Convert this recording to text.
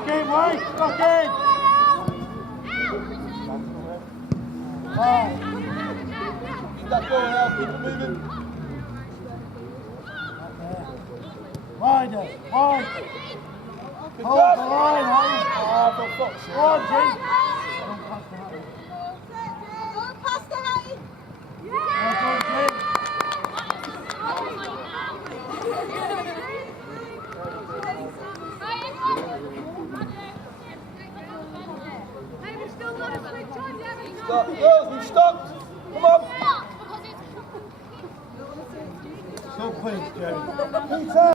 Back in, Wade! Back in! Right. Keep that going now, keep it moving. Wider, wide. Good Hold job. the line, Harry. Ah, for fuck's sake. Go on, Jim. Pass to Harry. Well done, Jim. Stop, girls, we've stopped. Come on. So please, Jerry. Peter.